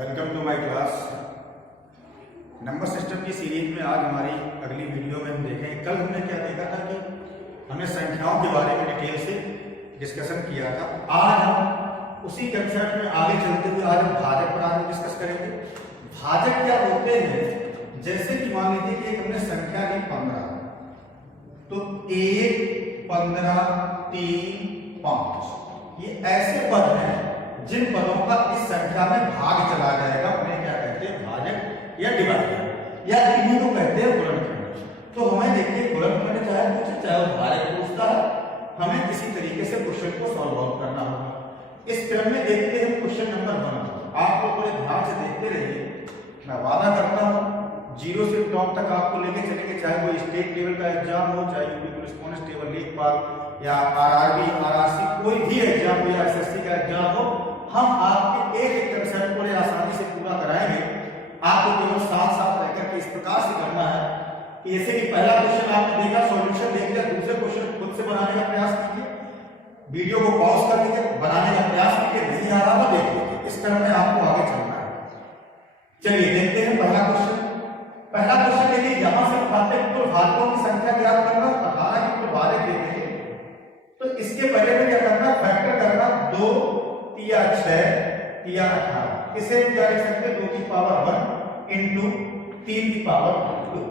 Welcome to my class. Number system की series में आज हमारी अगली वीडियो में हम देखेंगे। कल हमने क्या देखा था कि हमने संख्याओं के बारे में डिटेल से डिस्कशन किया था। आज हम उसी कंसेप्ट में आगे चलते हुए आज हम भाजक पर आगे डिस्कस करेंगे। भाजक क्या होते हैं, जैसे कि मान लीजिए कि हमने संख्या ली 15, तो 1, 15, 3, 5 ये ऐसे पद हैं जिन पदों का इस संख्या में भाग चला जाएगा। उन्हें क्या कहते हैं, भाजक या डिवाइडर, या इन्हीं को कहते हैं गुणनखंड। तो हमें देखिए गुणनखंड चाहे पूछे चाहे वो भाजक पूछता है, हमें इसी तरीके से क्वेश्चन को सॉल्व आउट करना होगा। इस क्रम में देखते हैं क्वेश्चन नंबर 1। आप लोग थोड़े ध्यान से देखते रहिए। मैं वादा करता हूँ 0 से टॉप तक आपको लेके चलेंगे, चाहे वो स्टेट लेवल का एग्जाम हो, चाहे यूपी पुलिस कांस्टेबल, लेखपाल या आरआरबी, आरआरसी, कोई भी एग्जाम हो या एसएससी का एग्जाम हो, हम आपके एक एक कंसेप्ट को आसानी से पूरा कराएंगे। आपको केवल साथ साथ रहकर के इस प्रकार से करना है कि जैसे कि पहला क्वेश्चन आपने देखा, सॉल्यूशन देख लिया, दूसरे क्वेश्चन खुद से बनाने का प्रयास कीजिए। वीडियो को पॉज कर लीजिए, बनाने का प्रयास कीजिए, नहीं आ रहा तो देख लीजिए। इस क्रम में आपको आगे चलना है। चलिए देखते हैं पहला क्वेश्चन। पहला क्वेश्चन देखिए, यहां से खाते कुल भाजकों की संख्या ज्ञात करना। 18 की कुल भाजक देते हैं, तो इसके पहले में क्या करना, फैक्टर करना। 2 या 6 या 18, इसे क्या लिख सकते हैं, 2 की पावर 1 इंटू 3 की पावर 2।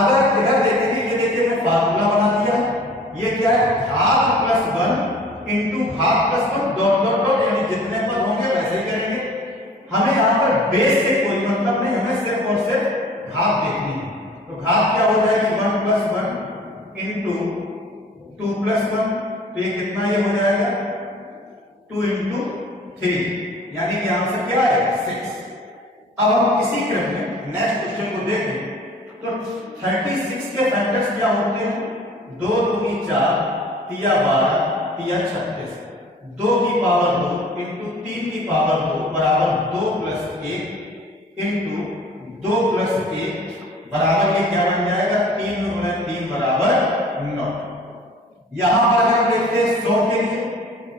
अगर इधर देखेंगे, ये देखिए मैं फार्मूला बना दिया है। ये क्या है, घात प्लस 1 इंटू घात प्लस 1 डॉट डॉट डॉट, यानी जितने पर होंगे वैसे ही करेंगे। हमें यहाँ पर बेस से कोई मतलब नहीं, हमें सिर्फ और सिर्फ घात देखनी है। तो घात क्या हो जाएगी, 1 प्लस 1 इंटू 2 प्लस 1, तो ये कितना ये हो जाएगा 2 इंटू 3, यानी कि आंसर क्या है 6। अब हम इसी क्रम में नेक्स्ट क्वेश्चन को देखें तो 36 के फैक्टर्स क्या होते हैं, 2 दूनी 4, 3 12, 3 36। 2 की पावर 2 इंटू 3 की पावर 2 बराबर 2 प्लस 1 इंटू 2 प्लस 1 बराबर ये क्या बन जाएगा, 3 गुना 3 बराबर 9। यहां पर अगर देखते हैं 100 के लिए,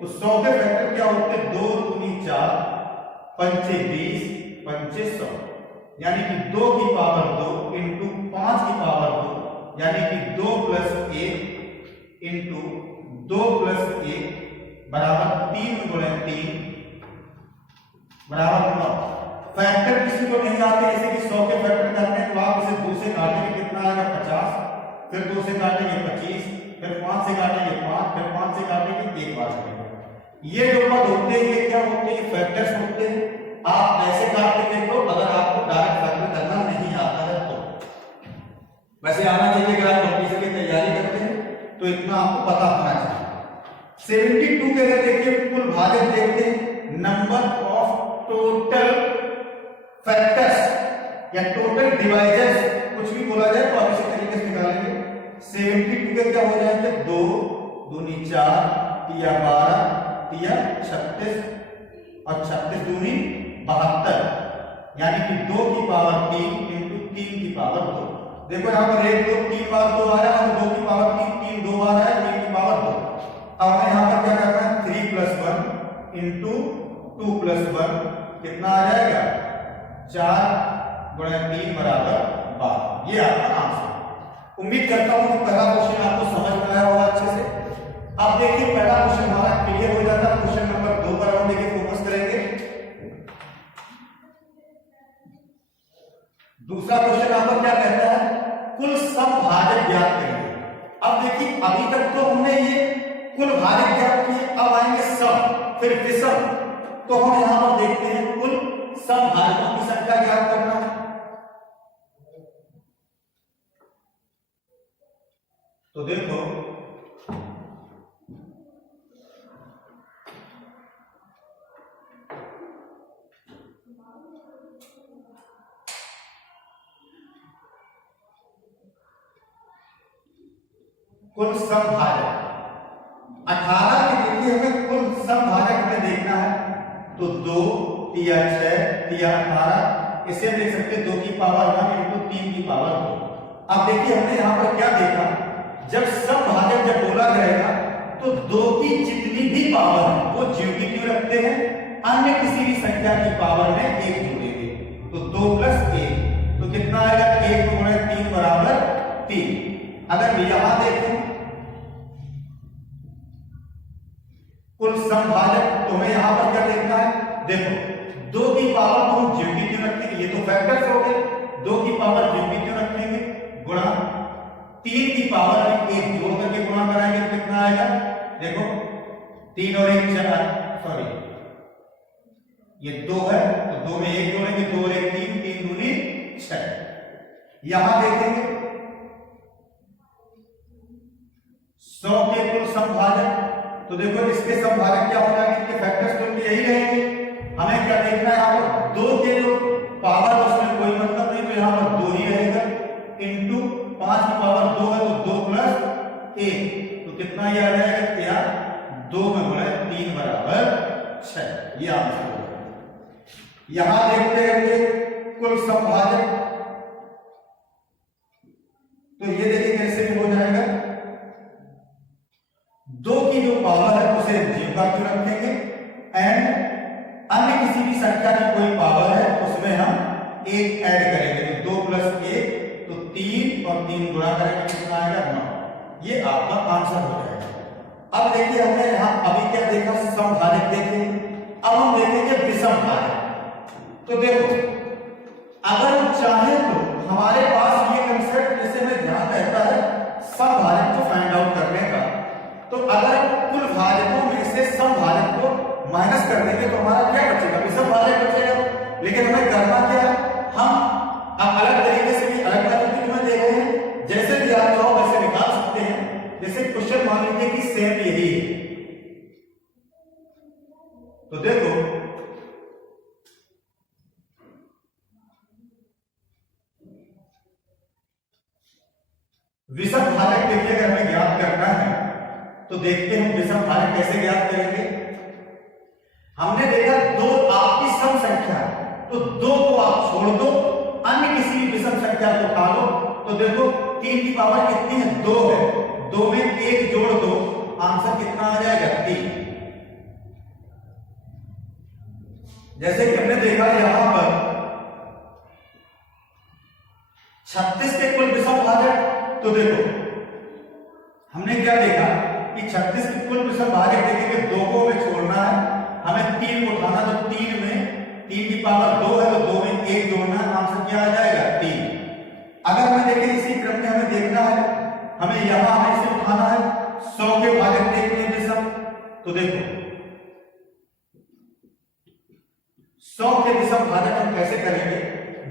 तो 100 के फैक्टर क्या होते हैं, 2 दूनी 4, 5 20, 5 100, यानी कि 2 की पावर 2 इंटू 5 की पावर 2, यानी कि 2 प्लस 1 इंटू 2 प्लस 1 बराबर 3 गुणे 3 बराबर 9। फैक्टर किसी को नहीं आते, जैसे कि 100 के फैक्टर करते हैं तो आप इसे 2 से काटेंगे कितना आएगा 50, फिर 2 से काटेंगे 25, फिर 5 से काटेंगे 5, फिर 5 से काटेंगे 1 बार करेंगे। ये जो पद होते हैं ये क्या होते हैं, फैक्टर्स होते हैं। आप ऐसे काट के देखो, अगर आपको डायरेक्ट फैक्टर करना नहीं आता है तो। वैसे आना चाहिए, अगर आप कॉम्पिटिशन की तैयारी करते हैं तो इतना आपको पता होना चाहिए। 72 के अगर देखिए कुल भाजक देखते हैं, नंबर ऑफ टोटल फैक्टर्स या टोटल डिवाइजर्स, कुछ भी बोला जाए तो आप इसी तरीके से निकालेंगे। 72 के क्या हो जाएंगे, 2 दूनी 4, 3 12, 3 36 और 36 दूनी 72, यानी कि 2 की पावर 3 इंटू 3 की पावर 2। देखो यहाँ पर 1 2 3 बार 2 आया, और 2 की पावर 3 3 2 बार आया, 3 की पावर 2। अब हमें यहाँ पर क्या करना है, 3 प्लस 1 इंटू 2 प्लस 1 कितना आ जाएगा, 4 गुणा 3 बराबर 12। ये आपका आंसर। उम्मीद करता हूं कि पहला क्वेश्चन आपको समझ में आया होगा अच्छे से। अब देखिए पहला क्वेश्चन हमारा क्लियर हो जाता है। क्वेश्चन नंबर 2 पर हम देखिए फोकस करेंगे। दूसरा क्वेश्चन आपका क्या कहता है, कुल समभाजक ज्ञात करिए। अब देखिए अभी तक तो हमने ये कुल भाजक ज्ञात किए, अब आएंगे सम, फिर विषम। तो हम यहां पर देखते हैं कुल समभाजकों की संख्या ज्ञात करना है। तो देखो कुल समभाजक 18 के देखिए हमें कुल समभाजक हमें देखना है, तो 2 3 6 3 18, इसे देख सकते हैं 2 की पावर 1 इंटू 3 की पावर 2। अब देखिए हमने यहां पर क्या देखा, जब समभाजक जब बोला जाएगा तो 2 की जितनी भी पावर है वो ज्यों की त्यों रखते हैं, अन्य किसी भी संख्या की पावर में 1 जोड़ेंगे, तो 2 + 1 तो कितना आएगा, 1 × 3 = 3। अगर यहां देखें कुल समभाजक, तो हमें यहां पर क्या देखना है, देखो 2 की पावर को हम ज्यों की त्यों रखेंगे, ये तो फैक्टर्स हो गए, 2 की पावर ज्यों की त्यों रखेंगे गुणा 3 की पावर में 1 जोड़ करके गुणा कराएंगे तो कितना आएगा, देखो 3 और 1 4, सॉरी ये 2 है तो 2 में 1 जोड़ेंगे, 2 और 1 3, 3 दूनी 6। यहां देखेंगे 100 के कुल समभाजक, तो देखो इसके समभाजक क्या होगा, इनके फैक्टर्स तो यही रहेंगे। हमें क्या देखना है, यहाँ पर 2 के जो पावर उसमें कोई मतलब नहीं, तो यहाँ पर 2 ही रहेगा, इंटू 5 की पावर 2 है तो 2 + 1 तो कितना ये आ जाएगा, क्या 2 में गुणा 3 = 6। ये आंसर होगा। यहां देखते हैं कुल समभाजक, तो ये देखिए कैसे भी हो जाएगा, 2 की जो पावर है उसे ज्यों का त्यों रखेंगे एंड अन्य किसी भी संख्या की कोई पावर है उसमें हम 1 ऐड करेंगे, तो 2 + 1 तो 3 और 3 गुणा करेंगे कितना आएगा, 9। ये आपका आंसर हो जाएगा। अब देखिए हमने यहां अभी क्या देखा, समभाजक देखे, अब हम देखेंगे विषमभाजक। तो देखो अगर हम चाहें तो हमारे पास ये कंसेप्ट जैसे में ध्यान रहता है समभाजक को फाइंड आउट करने का, तो अगर कुल भाजकों में से समभाजक को माइनस कर देंगे तो हमारा क्या बचेगा, विषम भाजक बचेगा। लेकिन हमें करना क्या है, हम अब अलग तरीके से भी अलग तरीके में दे रहे हैं, जैसे भी आप चाहो वैसे निकाल सकते हैं। जैसे क्वेश्चन मान लीजिए कि सेम यही है, तो देखो विषम भाजक देखिए अगर हमें ज्ञात करना है तो देखते हैं विषम भाजक कैसे ज्ञात करेंगे। हमने देखा 2 आपकी सम संख्या है, तो 2 को आप छोड़ दो, अन्य किसी भी विषम संख्या को उठा लो, तो देखो 3 की पावर कितनी है, 2 है, 2 में 1 जोड़ दो, आंसर कितना आ जाएगा, 3। जैसे कि हमने देखा यहां पर 36 के कुल विषम भाजक, तो देखो हमने क्या देखा कि 36 के कुल विषम भाजक देखेंगे, 2 को हमें छोड़ना है, हमें 3 को उठाना, तो 3 में 3 की पावर 2 है तो 2 में 1 जोड़ना है, आंसर क्या आ जाएगा, 3। अगर हमें देखें इसी क्रम में हमें देखना है, हमें यहां हमें इसे उठाना है, 100 के भाजक देखने विषम, तो देखो 100 के विषम भाजक हम कैसे करेंगे,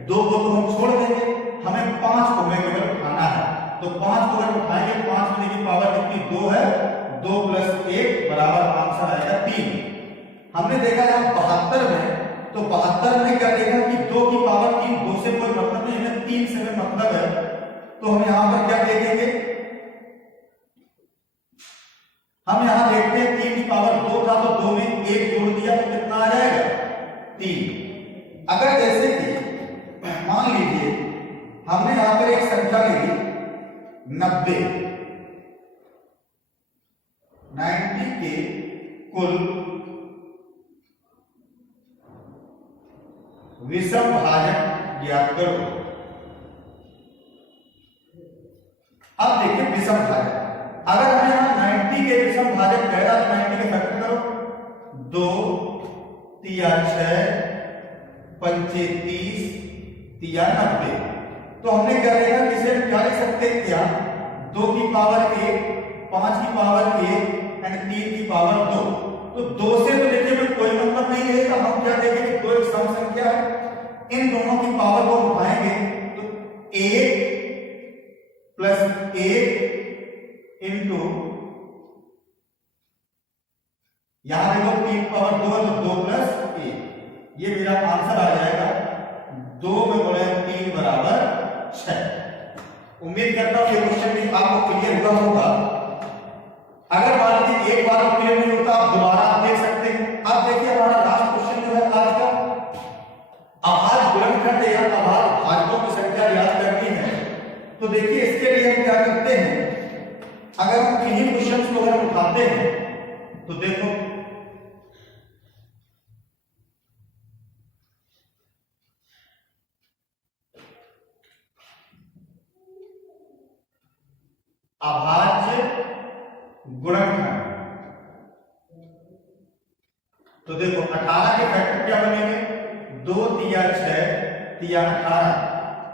2 को तो हम छोड़ देंगे, हमें 5 को हमें केवल उठाना है, तो 5 को अगर उठाएंगे, 5 में की पावर कितनी, 2 है, 2 + 1 बराबर आंसर आएगा 3। हमने देखा यहां 72 में, तो 72 में क्या देखा कि 2 की पावर 3, 2 से कोई मतलब नहीं है, 3 से भी मतलब है, तो हम यहां पर क्या देखेंगे, हम यहां देखते हैं 3 की पावर 2 था तो 2 में 1 जोड़ दिया तो कितना आ जाएगा, 3। अगर जैसे कि मान लीजिए हमने यहां पर एक संख्या ली 90 के कुल विषम भाजक ज्ञात करो। अब देखिए विषम भाजक, अगर हमें यहां 90 के विषम भाजक कह रहा तो 90 के फैक्टर करो, 2 3 6 5 30 3 90, तो हमने क्या देखा कि इसे क्या लिख सकते हैं, क्या 2 की पावर 1, 5 की पावर 1 एंड 3 की पावर 2, तो 2 से तो देखिए में कोई मतलब नहीं रहेगा, हम क्या देखेंगे 2 एक सम संख्या है, इन दोनों की पावर को उठाएंगे तो 1 + 1 इंटू यहां देखो 3 की पावर 2 है तो 2 + 1, ये मेरा आंसर आ जाएगा 2 में गुणा 3 बराबर 6। उम्मीद करता हूं ये क्वेश्चन भी आपको क्लियर हुआ होगा। अगर मान लीजिए एक बार क्लियर नहीं होता आप दोबारा आप देख सकते हैं। अब देखिए हमारा लास्ट क्वेश्चन जो है आज का, अभाज्य गुणनखंड या अभाज्य भाजकों की संख्या याद करनी है, तो देखिए इसके लिए हम क्या करते हैं, अगर हम इन्हीं क्वेश्चंस को अगर उठाते हैं तो देखो अभाज्य गुणनखंड। तो देखो 18 के फैक्टर क्या बनेंगे, 2 तिया 6 तिया 18,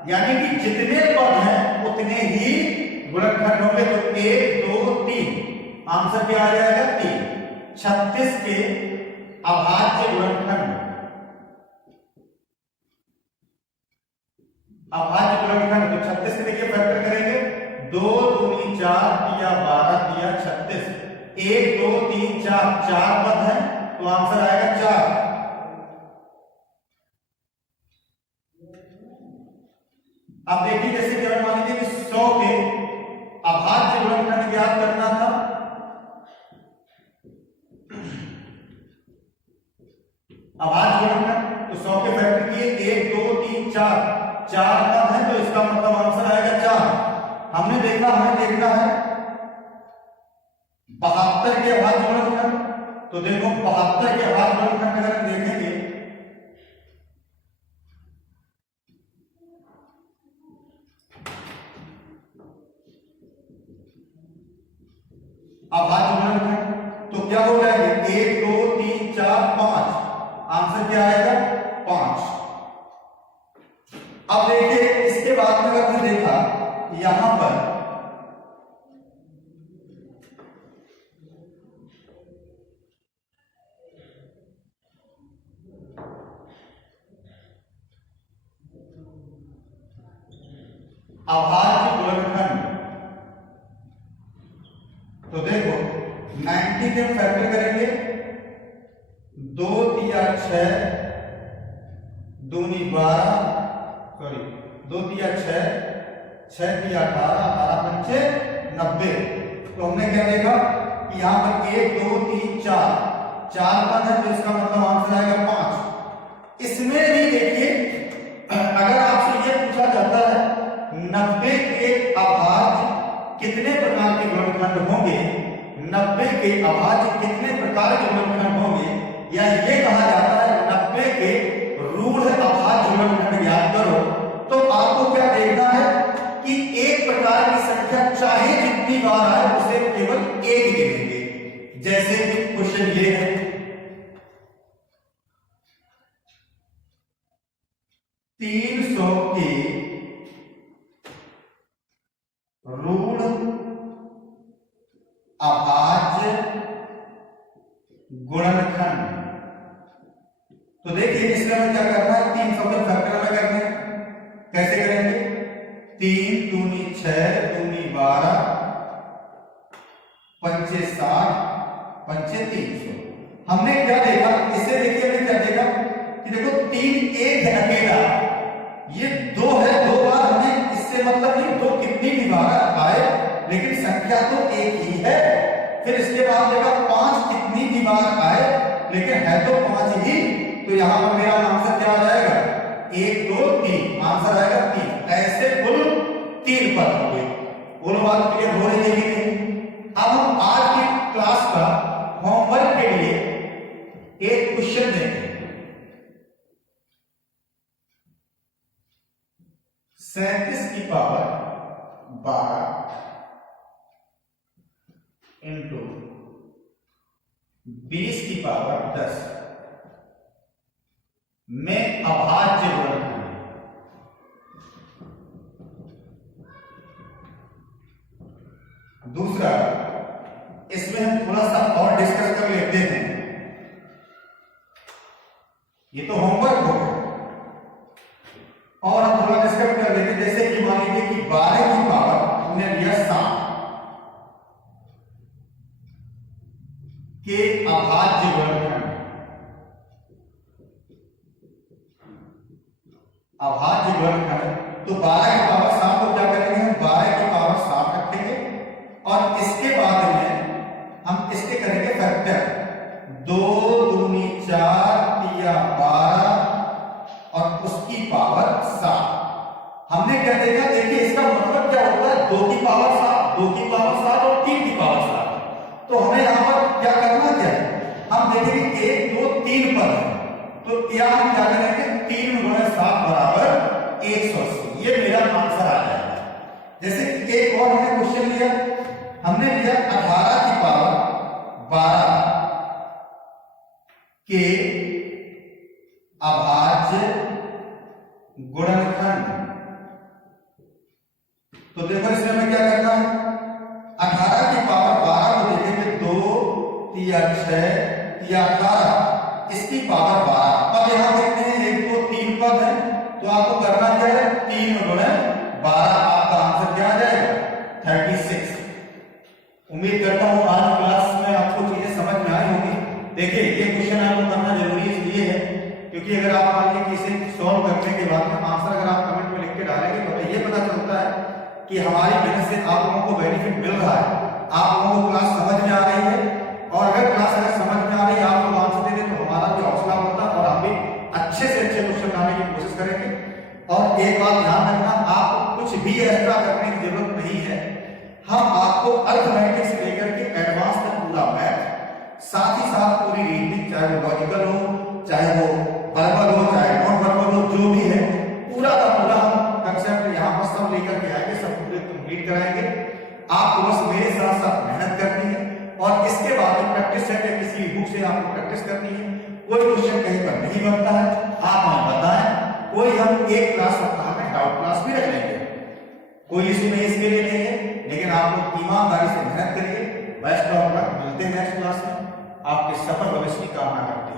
यानी कि जितने पद हैं उतने ही गुणनखंड होंगे। तो 1 2 3, आंसर क्या आ जाएगा 3। 36 के अभाज्य गुणनखंड, अभाज्य गुणनखंड, तो 36 के देखिए फैक्टर करेंगे, 2 दूनी 4 तिया 12 तिया 36, 1 2 3 4, 4 पद हैं तो आंसर आएगा 4। अब देखिए जैसे कि मान लीजिए कि 100 के अभाज्य गुणनखंड ज्ञात करना था, अभाज्य गुणनखंड, तो 100 के फैक्टर किए 1 2 3 4, 4 पद है तो इसका मतलब आंसर आएगा 4। हमने देखा, हमें देखना है 72 के अभाज्य गुणनखंड। तो देखो 72 के अभाज्य गुणनखंड अगर हम देखेंगे, अभाज्य गुणनखंड तो क्या हो जाएंगे 1 2 3 4 5, आंसर क्या आएगा 5। अब देखिए इसके बाद में अगर हमने देखा यहां पर अभाज्य गुणनखंड, तो देखो 90 के फैक्टर करेंगे, 2 तिया 6 दूनी 12, सॉरी 2 तिया 6 6 तिया 18 18 पंचे 90। तो हमने क्या देखा कि यहां पर 1 2 3 4, 4 पद है तो इसका मतलब आंसर आएगा 5। इसमें भी देखिए अगर आपसे ये पूछा जाता है 90 के अभाज्य कितने प्रकार के गुणनखंड होंगे, 90 के अभाज्य कितने प्रकार के गुणनखंड होंगे, या ये कहा जाता है 90 के रूढ़ अभाज्य गुणनखंड ज्ञात करो, तो आपको क्या देखना है कि एक प्रकार की संख्या चाहे जितनी बार आए उसे केवल एक गिनेंगे। जैसे कि क्वेश्चन ये है 300 के रूढ़ अभाज्य गुणनखंड। तो देखिए इसमें हमें क्या करना है, 300 के फैक्टर में करना है। कैसे करेंगे, 3 दूनी 6 दूनी 12 पंचे 60 पंचे 300। हमने क्या देखा, इसे देखिए हमने क्या देखा कि देखो 3 एक है अकेला, ये 2 है 2 बार, हमें इससे मतलब नहीं 2 कितनी भी बार आए लेकिन संख्या तो एक ही है। फिर इसके बाद देखा 5 कितनी भी बार आए लेकिन है तो 5 ही, तो यहां पर मेरा आंसर क्या आ जाएगा 1 2 3, आंसर आएगा 3। ऐसे कुल 3 पद हो गए। बोलो बात क्लियर हो रही है कि नहीं। अब हम आज की क्लास का होमवर्क के लिए एक क्वेश्चन देखें। 37 की पावर 12 इंटू 20 की पावर 10 में अभाज्य गुणनखंड। दूसरा, इसमें हम थोड़ा सा और डिस्कस कर लेते हैं। ये तो होमवर्क होगा और हम थोड़ा डिस्कस कर लेते हैं। जैसे कि मान लीजिए कि 12 की पावर हमने लिया 7 के अभाज्य गुणनखंड। अभाज्य गुणनखंड तो 12 की पावर 7 को क्या करेंगे, हम 12 की पावर 7 रखेंगे और इसके बाद में हम इसके करेंगे फैक्टर। 2 दूनी 4 तिया 12 और उसकी पावर 7। हमने क्या देखा, देखिए इसका मतलब क्या होता है 2 की पावर 7, 2 की पावर 7 और 3 की पावर 7। तो हमें यहां पर क्या करना क्या है, हम देखेंगे 1 2 3 पद है तो यहां हम क्या करेंगे 3 × 7 बराबर 180। ये मेरा आंसर आ जाएगा। जैसे कि एक और हमने क्वेश्चन लिया, हमने लिया 18 की पावर 12 के अभाज्य गुणनखंड। तो देखो इसमें हमें क्या करना है, 18 की पावर 12 को देखेंगे 2 तिया 6 तिया 18, इसकी पावर 12। अब यहां देखते हैं 1 2 3 पद है, तो आपको करना क्या है, 3 गुणे 12, आपका आंसर क्या आ जाएगा 36। उम्मीद करता हूं आज क्लास में आपको चीजें समझ में आई होंगी। देखिए ये क्वेश्चन आपको करना जरूरी इसलिए है क्योंकि अगर आप मान लीजिए कि इसे सॉल्व करने के बाद में आंसर अगर आप कमेंट में लिख के डालेंगे तो हमें ये पता चलता है कि हमारी मेहनत से आप लोगों को बेनिफिट मिल रहा है, आप लोगों को क्लास समझ में आ रही है। और अगर क्लास अगर समझ में आ रही है, आप लोग आंसर दे दें तो हमारा भी हौसला बढ़ता है और हम भी अच्छे से अच्छे क्वेश्चन लाने की कोशिश करेंगे। और एक बात ध्यान रखना, आपको कुछ भी एक्स्ट्रा करने की जरूरत नहीं है, हम आपको अर्थमेटिक से लेकर के एडवांस तक पूरा मैथ, साथ ही साथ पूरी रीजनिंग, चाहे वो लॉजिकल हो, चाहे वो वर्बल हो, चाहे नॉन वर्बल हो, जो भी है पूरा का पूरा हम कंसेप्ट यहाँ पर सब लेकर के आएंगे, सब पूरे कंप्लीट कराएंगे। आपको बस मेरे साथ साथ मेहनत करनी है और इसके बाद में प्रैक्टिस सेट या किसी बुक से आपको प्रैक्टिस करनी है। कोई क्वेश्चन कहीं पर नहीं बनता है, आप हमें बताएं, कोई हम एक क्लास सप्ताह में डाउट क्लास भी रख लेंगे, कोई इशू नहीं इसके लिए नहीं है, लेकिन आप लोग ईमानदारी से मेहनत करिए। बेस्ट ऑफ लक, मिलते हैं नेक्स्ट क्लास में, आपके सफल भविष्य की कामना करते हैं।